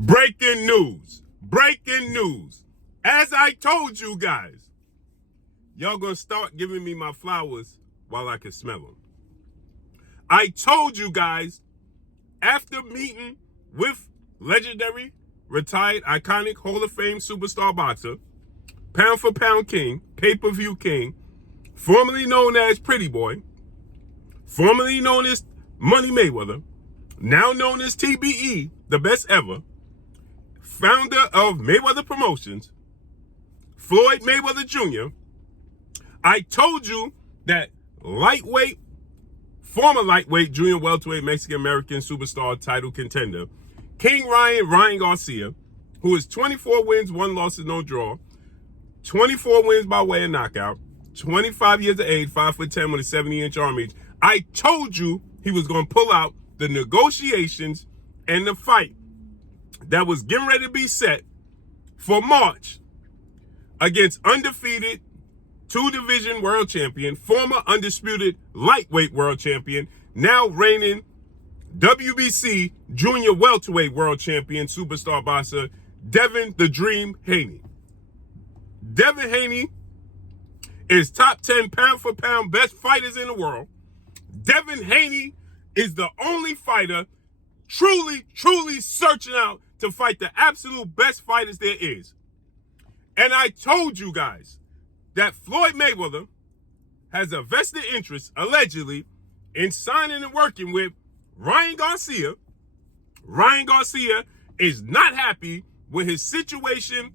Breaking news. Breaking news. As I told you guys, y'all gonna start giving me my flowers while I can smell them. I told you guys, after meeting with legendary, retired, iconic, Hall of Fame superstar boxer, pound for pound king, pay-per-view king, formerly known as Pretty Boy, formerly known as Money Mayweather, now known as TBE, the best ever, founder of Mayweather Promotions, Floyd Mayweather Jr., I told you that lightweight, former lightweight, junior welterweight, Mexican-American superstar title contender, King Ryan Garcia, who is 24 wins, 1 loss, no draw, 24 wins by way of knockout, 25 years of age, 5'10" with a 70-inch arm reach. I told you he was going to pull out the negotiations and the fight that was getting ready to be set for March against undefeated 2-division world champion, former undisputed lightweight world champion, now reigning WBC junior welterweight world champion, superstar boxer, Devin the Dream Haney. Devin Haney is top 10 pound for pound best fighters in the world. Devin Haney is the only fighter truly searching out to fight the absolute best fighters there is. And I told you guys that Floyd Mayweather has a vested interest, allegedly, in signing and working with Ryan Garcia. Ryan Garcia is not happy with his situation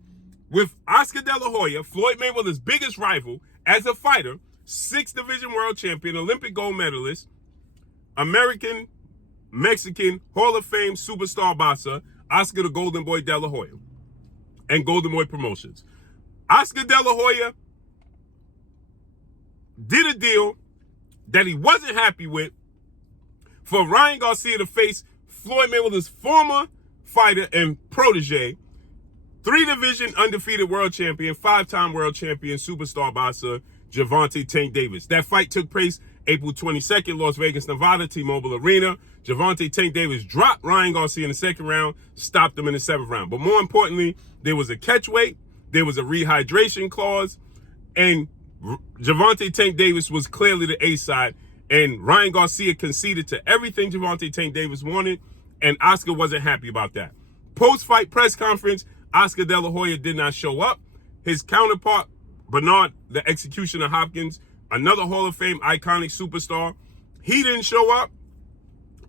with Oscar De La Hoya, Floyd Mayweather's biggest rival as a fighter, 6th division world champion, Olympic gold medalist, American, Mexican, Hall of Fame superstar boxer, Oscar the Golden Boy De La Hoya, and Golden Boy Promotions. Oscar De La Hoya did a deal that he wasn't happy with for Ryan Garcia to face Floyd Mayweather's former fighter and protege, 3-division undefeated world champion, 5-time world champion, superstar boxer, Gervonta Tank Davis. That fight took place April 22nd, Las Vegas, Nevada, T-Mobile Arena. Gervonta Tank Davis dropped Ryan Garcia in the 2nd round, stopped him in the 7th round. But more importantly, there was a catch weight, there was a rehydration clause, and Gervonta Tank Davis was clearly the A side, and Ryan Garcia conceded to everything Gervonta Tank Davis wanted, and Oscar wasn't happy about that. Post-fight press conference, Oscar De La Hoya did not show up. His counterpart, Bernard, the Executioner Hopkins, another Hall of Fame iconic superstar, he didn't show up,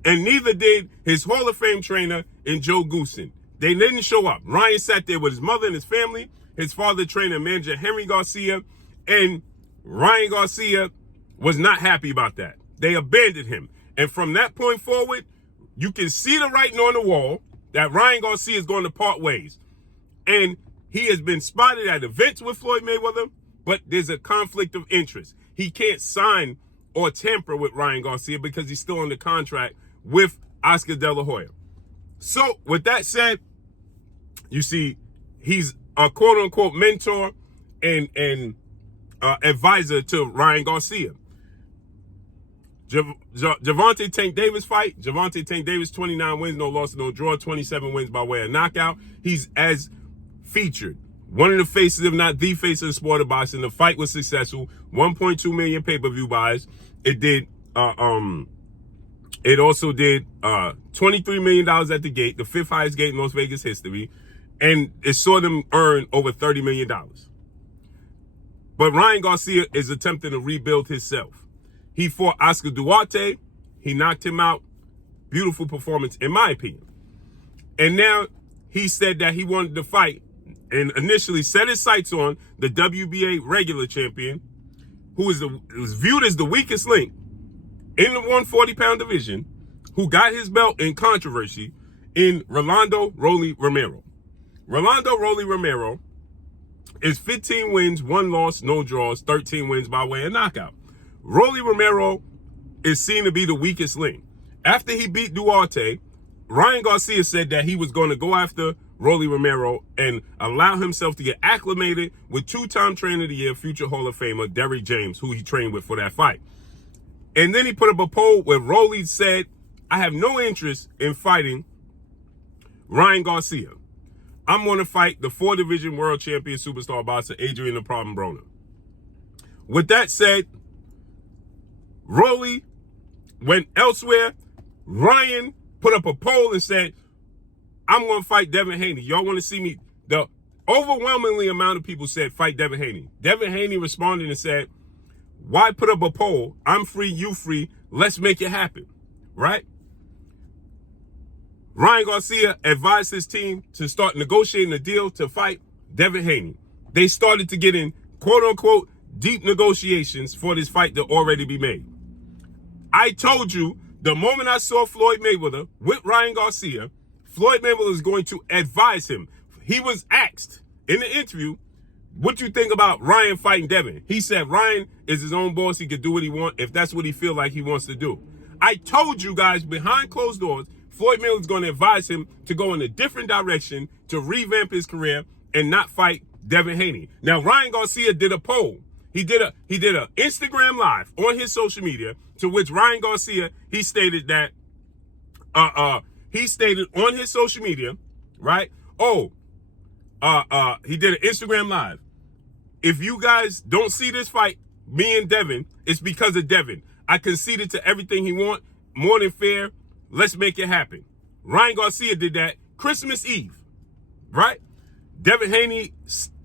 and neither did his Hall of Fame trainer in Joe Goosen. They didn't show up. Ryan sat there with his mother and his family, his father, trainer, and manager, Henry Garcia, and Ryan Garcia was not happy about that. They abandoned him. And from that point forward, you can see the writing on the wall that Ryan Garcia is going to part ways. And he has been spotted at events with Floyd Mayweather, but there's a conflict of interest. He can't sign or tamper with Ryan Garcia because he's still under contract with Oscar De La Hoya. So with that said, you see, he's a quote-unquote mentor and advisor to Ryan Garcia. Gervonta Tank Davis fight. Gervonta Tank Davis, 29 wins, no loss, no draw, 27 wins by way of knockout. He's as featured. One of the faces, if not the face of the sport of boxing. The fight was successful. 1.2 million pay-per-view buys. It did, it also did $23 million at the gate, the 5th highest gate in Las Vegas history. And it saw them earn over $30 million. But Ryan Garcia is attempting to rebuild himself. He fought Oscar Duarte. He knocked him out. Beautiful performance, in my opinion. And now he said that he wanted to fight and initially set his sights on the WBA regular champion, who was viewed as the weakest link in the 140-pound division, who got his belt in controversy, in Rolando Rolly Romero. Rolando Rolly Romero is 15 wins, 1 loss, no draws, 13 wins by way of knockout. Rolly Romero is seen to be the weakest link. After he beat Duarte, Ryan Garcia said that he was going to go after Rolly Romero and allow himself to get acclimated with 2-time trainer of the year, future Hall of Famer Derrick James, who he trained with for that fight. And then he put up a poll where Rolly said, I have no interest in fighting Ryan Garcia. I'm going to fight the 4-division world champion superstar boxer Adrian the Problem Broner. With that said, Rolly went elsewhere. Ryan put up a poll and said, I'm going to fight Devin Haney. Y'all want to see me? The overwhelmingly amount of people said fight Devin Haney. Devin Haney responded and said, why put up a poll? I'm free, you free. Let's make it happen. Right? Ryan Garcia advised his team to start negotiating a deal to fight Devin Haney. They started to get in, quote unquote, deep negotiations for this fight to already be made. I told you the moment I saw Floyd Mayweather with Ryan Garcia, Floyd Mayweather is going to advise him. He was asked in the interview, what you think about Ryan fighting Devin? He said Ryan is his own boss. He can do what he wants if that's what he feel like he wants to do. I told you guys behind closed doors, Floyd Mayweather is going to advise him to go in a different direction to revamp his career and not fight Devin Haney. Now, Ryan Garcia did a poll. He did a Instagram live on his social media, to which Ryan Garcia, he stated that he stated on his social media, right? He did an Instagram live. If you guys don't see this fight, me and Devin, it's because of Devin. I conceded to everything he want, more than fair. Let's make it happen. Ryan Garcia did that Christmas Eve, right? Devin Haney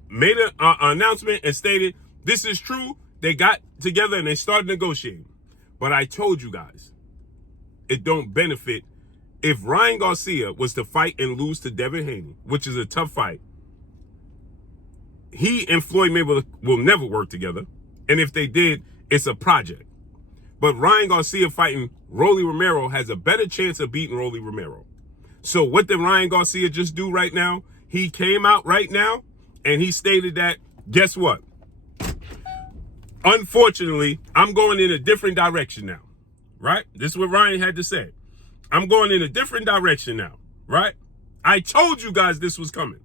made an announcement and stated, this is true. They got together and they started negotiating. But I told you guys, it don't benefit. If Ryan Garcia was to fight and lose to Devin Haney, which is a tough fight, he and Floyd Mayweather will never work together. And if they did, it's a project. But Ryan Garcia fighting Rolly Romero has a better chance of beating Rolly Romero. So what did Ryan Garcia just do right now? He came out right now and he stated that, guess what? Unfortunately, I'm going in a different direction now, right? This is what Ryan had to say. I'm going in a different direction now, right? I told you guys this was coming.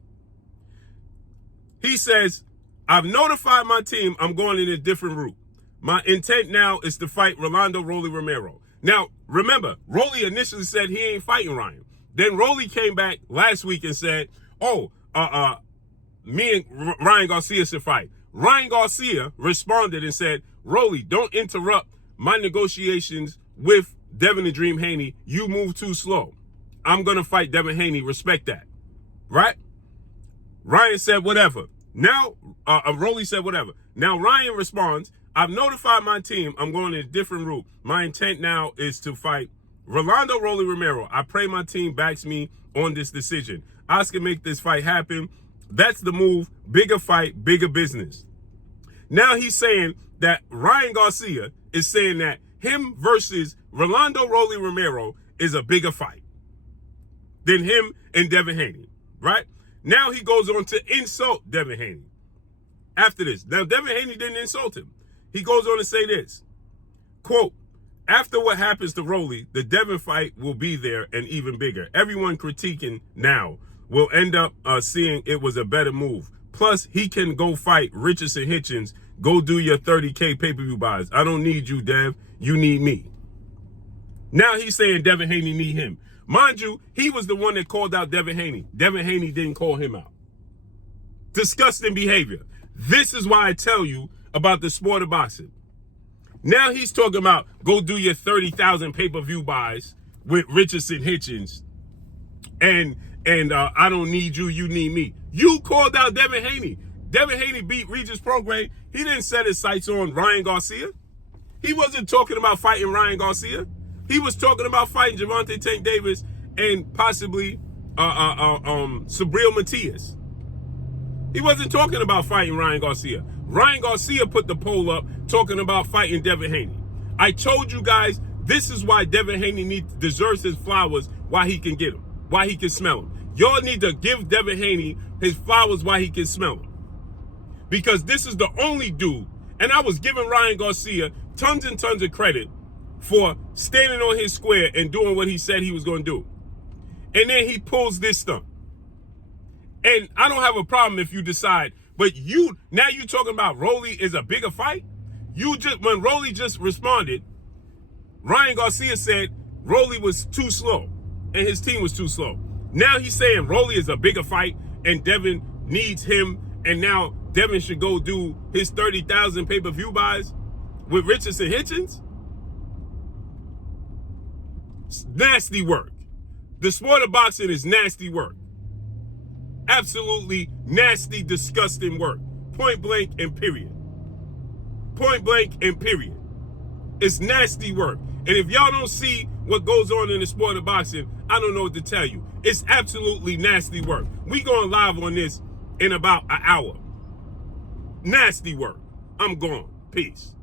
He says, I've notified my team I'm going in a different route. My intent now is to fight Rolando Rolly Romero. Now, remember, Rolly initially said he ain't fighting Ryan. Then Rolly came back last week and said, me and Ryan Garcia should fight. Ryan Garcia responded and said, Rolly, don't interrupt my negotiations with Devin the Dream Haney. You move too slow. I'm going to fight Devin Haney. Respect that. Right? Ryan said whatever. Now, Rolly said whatever. Now, Ryan responds, I've notified my team I'm going in a different route. My intent now is to fight Rolando Rolly Romero. I pray my team backs me on this decision. I can make this fight happen. That's the move. Bigger fight, bigger business. Now he's saying that Ryan Garcia is saying that him versus Rolando Rolly Romero is a bigger fight than him and Devin Haney, right? Now he goes on to insult Devin Haney after this. Now, Devin Haney didn't insult him. He goes on to say this, quote, after what happens to Rolly, the Devin fight will be there and even bigger. Everyone critiquing now will end up seeing it was a better move. Plus, he can go fight Richardson Hitchens. Go do your 30K pay-per-view buys. I don't need you, Dev. You need me. Now he's saying Devin Haney need him. Mind you, he was the one that called out Devin Haney. Devin Haney didn't call him out. Disgusting behavior. This is why I tell you about the sport of boxing. Now he's talking about go do your 30,000 pay-per-view buys with Richardson Hitchens. And I don't need you, you need me. You called out Devin Haney. Devin Haney beat Regis Prograis. He didn't set his sights on Ryan Garcia. He wasn't talking about fighting Ryan Garcia. He was talking about fighting Gervonta Tank Davis and possibly Subriel Matias. He wasn't talking about fighting Ryan Garcia. Ryan Garcia put the poll up talking about fighting Devin Haney. I told you guys this is why Devin Haney deserves his flowers while he can get them, while he can smell them. Y'all need to give Devin Haney his flowers while he can smell them. Because this is the only dude, and I was giving Ryan Garcia tons and tons of credit for standing on his square and doing what he said he was going to do. And then he pulls this stunt. And I don't have a problem if you decide, but now you talking about Rolly is a bigger fight? When Rolly just responded, Ryan Garcia said Rolly was too slow and his team was too slow. Now he's saying Rolly is a bigger fight and Devin needs him, and now Devin should go do his 30,000 pay-per-view buys with Richardson Hitchens. It's nasty work. The sport of boxing is nasty work. Absolutely nasty, disgusting work. Point blank and period. Point blank and period. It's nasty work. And if y'all don't see what goes on in the sport of boxing, I don't know what to tell you. It's absolutely nasty work. We going live on this in about an hour. Nasty work. I'm gone. Peace.